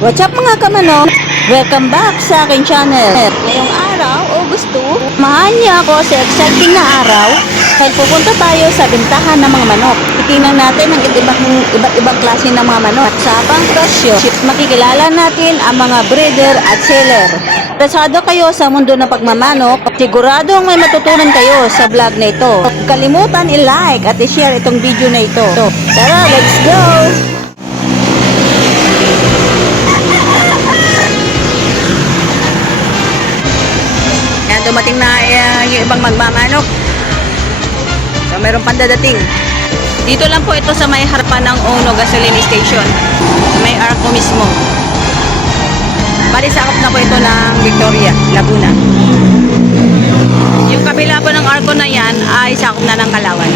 What's up mga kamano? Welcome back sa aking channel. Ngayong araw, August 2, samahan niyo ako sa exciting na araw dahil pupunta tayo sa bintahan ng mga manok. Titingnan natin ang iba't ibang klase ng mga manok at sa abang presyo. Makikilala natin ang mga breeder at seller. Interesado kayo sa mundo ng pagmamanok, siguradong may matutunan kayo sa vlog na ito. Huwag kalimutan i-like at i-share itong video na ito. Tara, let's go! Dumating na yung ibang magmamanok. So, mayroon pang dadating. Dito lang po ito sa may harapan ng Ono Gasoline Station. May Arco mismo. Bali, sakop na po ito ng Victoria, Laguna. Yung kabila po ng Arco na yan ay sakop na ng Kalawan.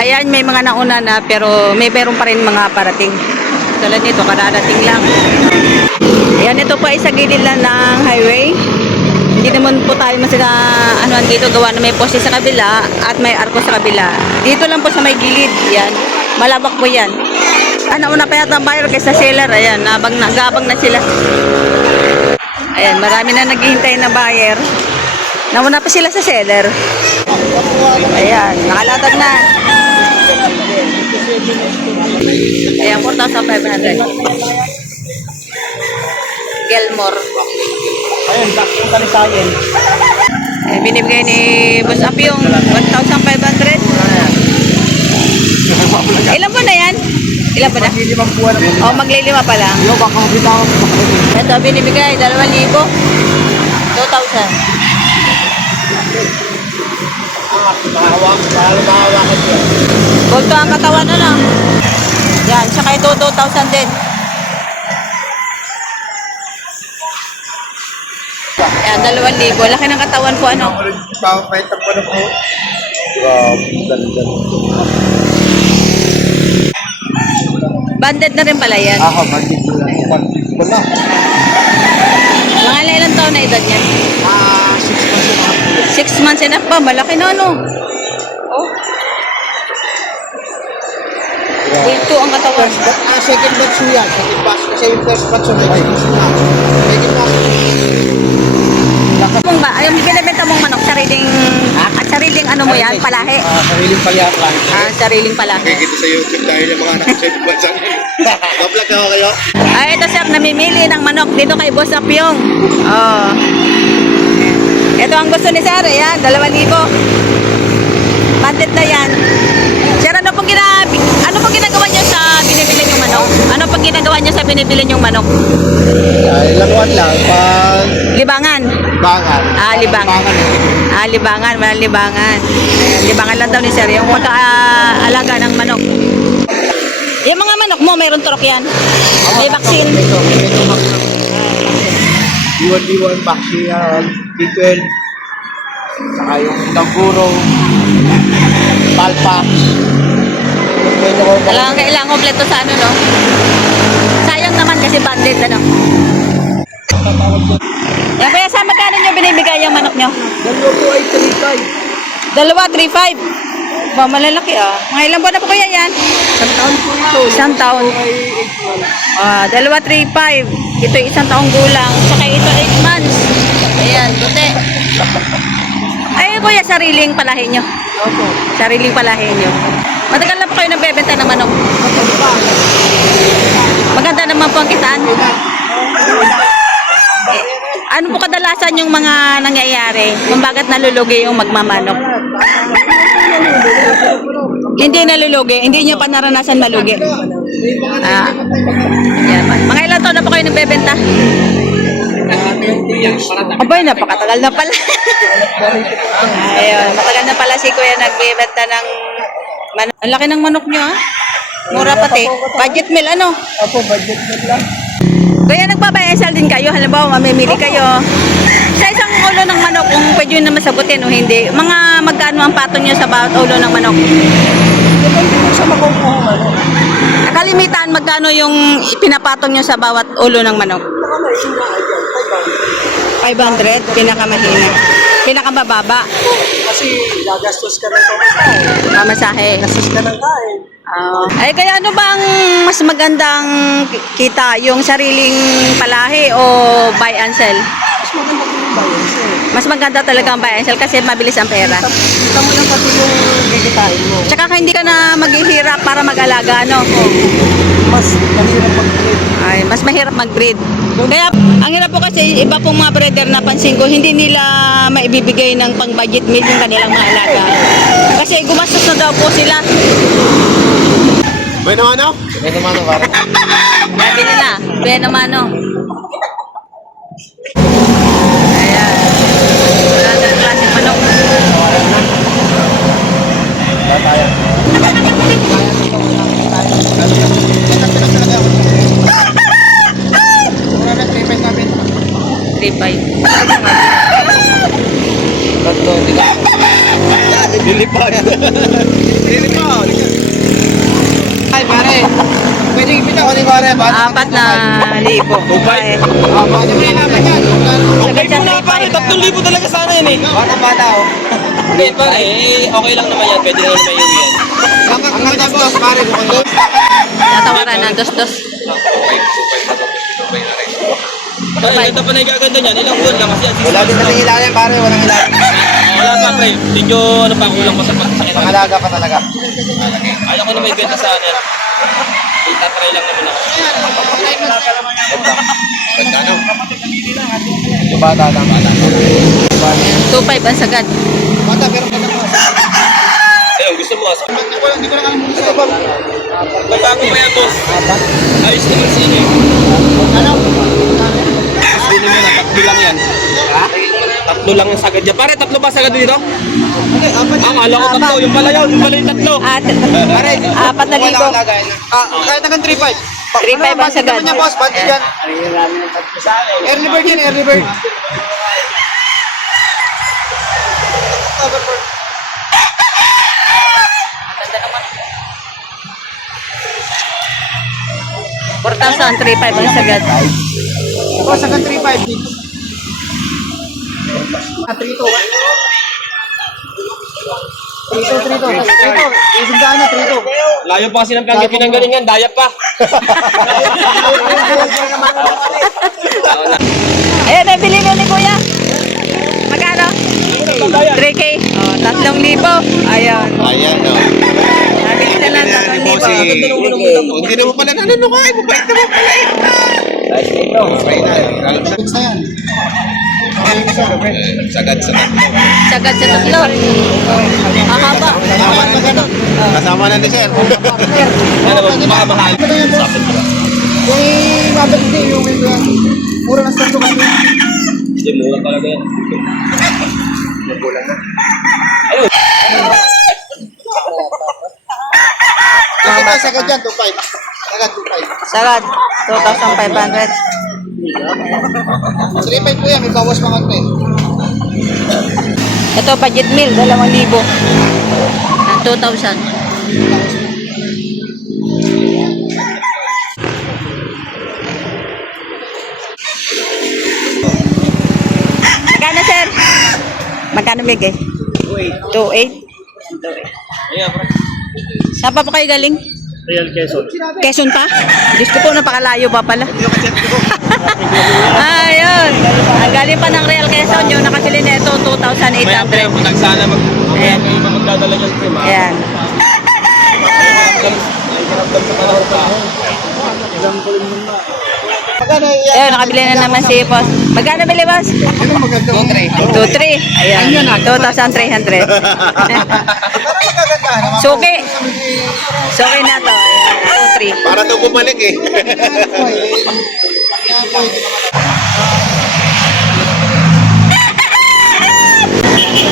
Ayan, may mga nauna na pero may meron pa rin mga parating. Tulad nito, kararating lang. Ayan, ito po ay sa gilid lang ng highway. Hindi naman po tayo masila anuan dito, gawa na may poste sa kabila at may arko sa kabila. Dito lang po sa may gilid, yan. Malabak po yan. Una pa yata ang buyer kaysa seller. Ayan, gabang na sila. Ayan, marami na naghihintay na buyer. Nauna pa sila sa seller. Ayan, nakalatag na. Ayan, 4,500. Gilmore. Ayun, black yung kalisayan. Binibigay ni Boss Ap yung 1,500. Ilan po na yan? Ilan po na? Maglilimang buwan na. O, maglilima pa lang. Yo, baka magbitaw. Ito, binibigay 2,000. 2,000. Mahawak, mahawakan yun. Gold ang katawan na. Yan, saka ito 2,000 din. Yan, 2,000. Laki ng katawan po, ano? Papayat ang paano po. Grabe, ganda. Banded na rin pala yan. Ako, bandit ko lang. Bandit ko lang. Mga ilang taon na edad niyan? 6 months and a half. 6 months and a half pa. Malaki na, ano? Oh. Bulto ang katawan. Second batch ko yan. Second batch. Kasi yung first batch ko na second batch. Mong ba? Yung binibenta mong manok, sariling ano mo yan? Palahe? Sariling palahe. Sariling palahe. Kikita sa YouTube dahil yung mga nakasayang bansa ngayon. Ka-vlog ako kayo. Ito sir, namimili ng manok dito kay Boss Apyong. Oh. Ito ang gusto ni sir, ayan, 2,000. Bandit na yan. Sir, ano pong ginagawa niyo sa binibili niyong manok? Ano pong ginagawa niyo sa binibili niyong manok? Laruan lang. Libangan. Libangan. Libangan. Libangan. Walang libangan. Ayan, libangan lang daw ni sir. Yung pagkaalaga ng manok. Yung mga manok mo, mayroon turok yan. May vaccine. Ito vaccine. D1 vaccine, B12. Saka yung Tanguro. Palpax. Kailangan kompleto sa ano, no? Sayang naman kasi bandit, ano? Yan, kaya sa magkano nyo binibigay yung manok nyo? Dalawa po ay 3.5. 2, 3, 5. Ba, malalaki ah. Mga ilang buwan na po kaya yan? Isang taon po ito. Isang taon. Ay 8 months. 2, 3, 5. Ito isang taong gulang. Saka ito 8 months. Ayan, buti. Ay, kuya, sariling palahin nyo. Opo. Sariling palahin nyo. Matagal na po kayo nagbebenta ng manok. Maganda naman po ang kitaan. Ano po kadalasan yung mga nangyayari kung bakit nalulugi yung magmamanok? Hindi nalulugi, hindi nyo pa naranasan malugi. Yan. Mga ilang taon na po kayo nagbebenta? Abay, napakatagal na pala. Ayun, matagal na pala si Kuya nagbebenta ng manok. Ang laki ng manok nyo, ha? Mura pati. Budget meal, ano? Opo, budget lang. Kaya nagbabayasal din kayo, halimbawa mamimili kayo. Sa isang ulo ng manok, kung pwede nyo naman sagutin o hindi, mga magkano ang patong nyo sa bawat ulo ng manok? Depende po sa makukuha manok. Kalimitan, magkano yung pinapatong nyo sa bawat ulo ng manok? 500, pinakamahina. Pinakamababa. Kasi gagastos ka ng pamasahe. Pamasahe. Gastos ka ng kain. Ay, kaya ano bang mas magandang kita? Yung sariling palahi o buy and sell? Mas maganda po yung bayan sir. Mas maganda talaga ang buy and sell kasi mabilis ang pera. Kita mo lang pati yung gigitain mo. Tsaka hindi ka na maghihirap para mag-alaga, no? Mas mahirap mag-trade. Ay, mas mahirap mag-breed. Kaya, ang hirap po kasi, iba pong mga breeder na pansin ko, hindi nila maibibigay ng pang-budget meal yung kanilang mga alaga. Kasi gumastos na daw po sila. Bueno, ano? Bueno, mano, parang. Sabi nila, bueno mano. Ayan. Wala na klaseng manok. Mura na 3.5 namin. 3.5. Tatlo, Lilipad. Lilipad. Ay, pare. Pwede ipita ko ni pare. 4,000. Ay. Pwede mo naman yan. Okay po na Pare, 3,000 talaga sana yun eh. Bata-bata, oh. Hindi pare, okay lang naman yan. Pwede naman may uwi yan. Ang matastos, pare. Tatawaran ng dos-dos. Pare, ito pa na igaganda niyan. Ilang buwan lang kasi yan. Wala din natin ilalim, pare. Walang ilalim. Wala pa pre. Medyo ano pa, kulang pa sa pagkakit. Pangalaga pa talaga. Ayaw ko na may benta sa ano. Itatry lang naman ako. Ganda, no? Yung bata lang. 2.5 ang sagad. Bata, pero ganda pa. Ayun, gusto mo kasi. Hindi ko lang alam kung saan ba. Nagbago pa yan, boss. Ayos naman sa inyo. Ano? Gusto nyo na, tatlo lang yan. Tatlo lang ang sagad niya. Pare, tatlo ba sagad dito? Okay, apat. Akala ko tatlo. Yung pala yun. Yung pala yung tatlo. At Pare, 4,000. kahit hanggang 3.5. 3.5 ang sagad. Naman niya, boss. Bati yan. Early bird yan, early bird. $4,000, 3.5 ang sagad. Boss, hanggang 3.5 dito. 3.2. 3.2. Isang na, 3.2. Layo pa kasi ng pinanggalingan. Daya pa. Ayan, nabili na ni Kuya. Magkano? 3K. Oh, 3,000. Ayan. Ayan, no. Nabili na lang 3,000. Hindi naman pala nanunukay. Mabait naman pala eh. Fix na yan. Sagad sa Sagad sa tatlo. Mahaba. Kasama na ni sir. Ano ba? Baka mahal. Yung mabalik din yung mura na sa kasi. Hindi, mura talaga yan. Kasi tayo sagad yan, 2.5. Sagad 2.5. Sagad. 2,500. 3.5 po yan, may bawas mga ito eh. Ito, budget meal. 2,000. 2,000. Magkano, sir? Magkano bigay? 2,800. Ayan, pre. Saan pa po kayo galing? Ayan, Quezon. Quezon pa? Diyos ko po, napakalayo pa pala. Ayun. Ang galing pa ng Real Quezon, yung nakasili nito, Maya, pre, 2,800. pag sana Ayan. kayo ba magdadala yan, pre, ma? Ayan. Ramdam sa panahon pa. Magkano yan? Ayun, nakabili na naman si Boss. Magkano bili, Boss? Ano maganda? 2,300. Ayan. 2,300. Suki. Suki na to. Ayan, 2,300. Para daw bumalik eh.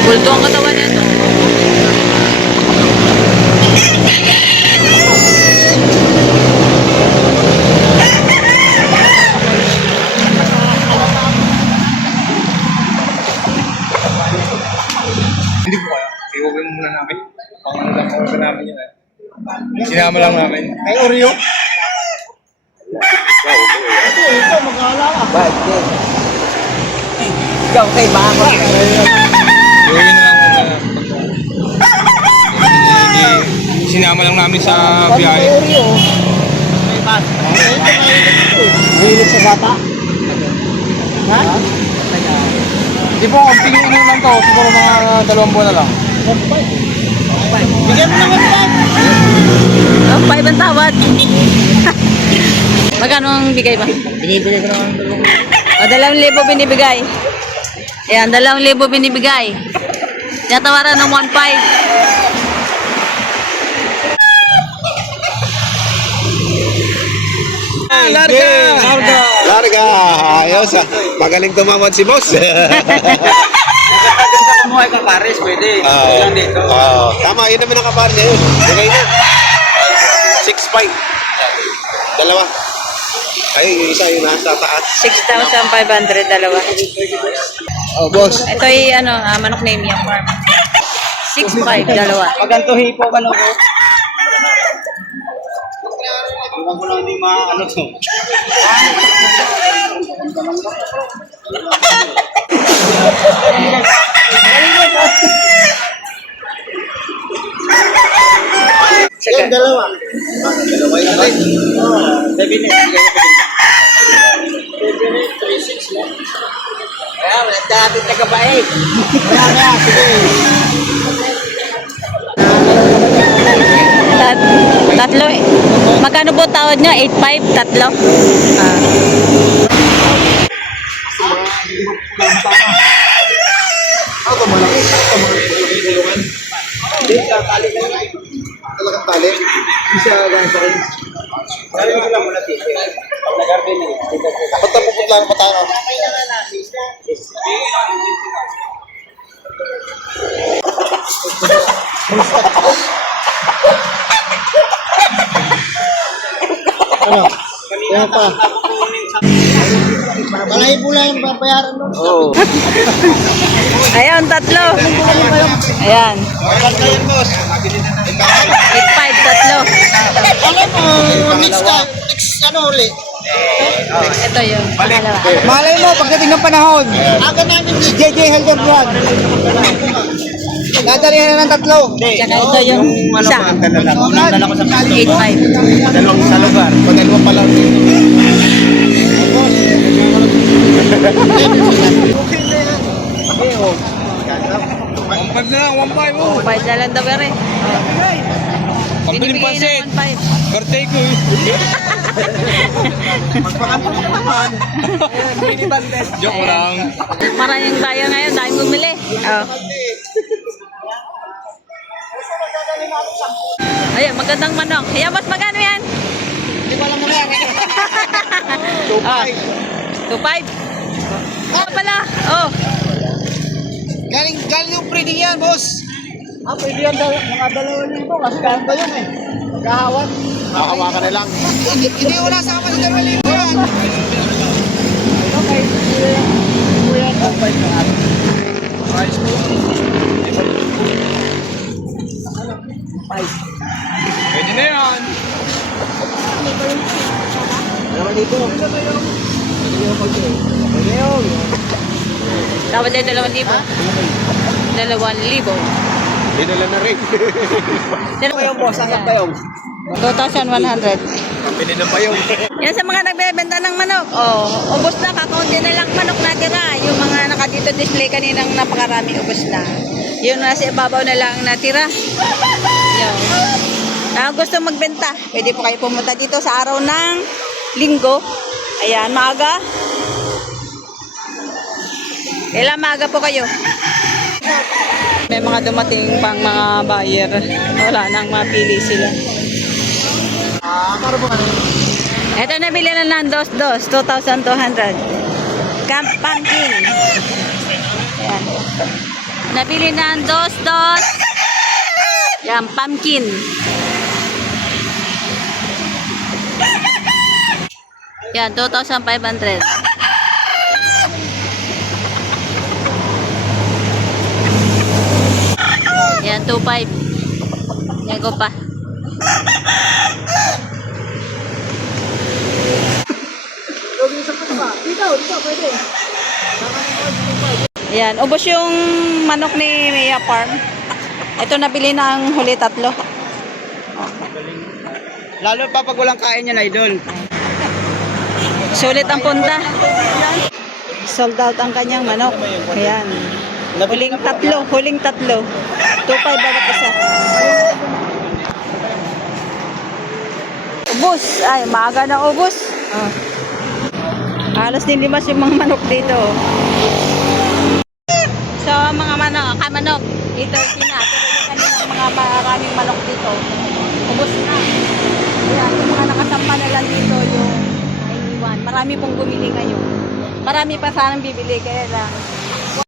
Bulto ang katawan nito. Hindi po kaya. Iuwi muna namin. Pangano lang order namin yun eh. Sinama lang namin. May Oreo? Ito, mag-aala ka. Ikaw, kay Mama. Iuwi na lang muna. Sinama lang namin sa biyahe. Mahilig sa bata? Ha? Di po, ang pingin lang to. Siguro mga 2 buwan na lang. Bigyan mo naman yan. Oh, 5 ang tawad. Magkano ang bigay ba? Binibigay ko naman 2. O, 2,000 binibigay. Ayan, 2,000 binibigay. Tinatawaran ng 1,500. Larga! Larga! Ayos ah. Magaling tumamad si boss. Kung ay kapares, pwede. Oo. Lang dito. Tama, yun naman ang kapar niya yun. Bigay na. 6.5. Dalawa. Ay, yung isa yung nasa taas. 6,500 dalawa. Oh, boss. Ito ay manok na Emiya Farm. 6,500 dalawa. Pagantuhin po ka lang po. Huwag ko lang hindi maano to. Sige. Dalawa yung rin. Sabi niya, bigay ko din. 3.6 lang. Kaya, wala natin tagabaik. Kaya, sige. Tatlo eh. Magkano po tawad nyo? 8,500? Tatlo? Talagang tali. Isa lang sa akin. Kaya ko lang muna tito. Nag-garden eh. Ba't napuput lang mataka? Ano? Kaya pa. Malay po lang yung babayaran mo. Oo. Ayan, tatlo. Ayan. Maganda yun, boss. 8,500, tatlo. Alam mo, next time, next ano ulit. Ito yun. Pangalawa. Malay mo, pagdating ng panahon. Aga namin si JJ Helder Brand. Dadalihan na ng tatlo. Tsaka ito yung isa. Nadala ko sa 8,500. dalawang sa lugar. Padalwa pa lang. Ang pag na lang, 1.5 oh. 5 na lang daw rin. Pambiling Binibigay pansit. ng 1,500. Birthday ko eh. Joke lang. Maraming bayo ngayon, daming bumili. Oh. Ayan, magandang manok. Ayan, boss, magkano yan? Hindi ko alam mo na yan. 2,500. Oh, pala. Oh. Galing yung breeding yan, boss. Pwede yan mga 2,000 kasi kaya ba yun eh. Magkahawan. Makahawakan na lang. Hindi wala sa kapatid 2,000 yan. Okay. Kuya, 2,500 na natin. Ayos po. Pwede na yan. Tawad din 2,000. 2,000. Dinala na rin. Yung boss, ang kapayong. 2,100. Pambili ng bayong. Yan sa mga nagbebenta ng manok. Oh, ubos na, kakaunti na lang manok natira. Yung mga nakadito display kaninang napakarami ubos na. Yung nasa ibabaw na lang natira. Yung. Gusto magbenta, pwede po kayo pumunta dito sa araw ng Linggo. Ayan, maaga. Kailan maaga po kayo? May mga dumating pang mga buyer. Wala nang mapili sila. Ito nabili na ng 2,200. Camp pumpkin. Ayan. Nabili na ng 2,200. Yan, pumpkin. Yan, 2,500. Yan, 2,500. Yan ko pa. Ayan, ubos yung manok ni Mia Farm. Ito nabili na ang huli 3. Lalo pa pag walang kain yan, idol. Sulit ang punta. Sold out ang kanyang manok. Ayan. Huling 3. 2.5 bawat isa. Ubus. Ay, maaga na ubus. Oh. Halos din limas yung mga manok dito. So, mga manok, dito sina. Pero yung kanilang mga maraming manok dito, ubos na. Ayan, yung mga nakasampa na lang dito, yung naiiwan. Marami pong bumili ngayon. Marami pa sanang bibili, kaya lang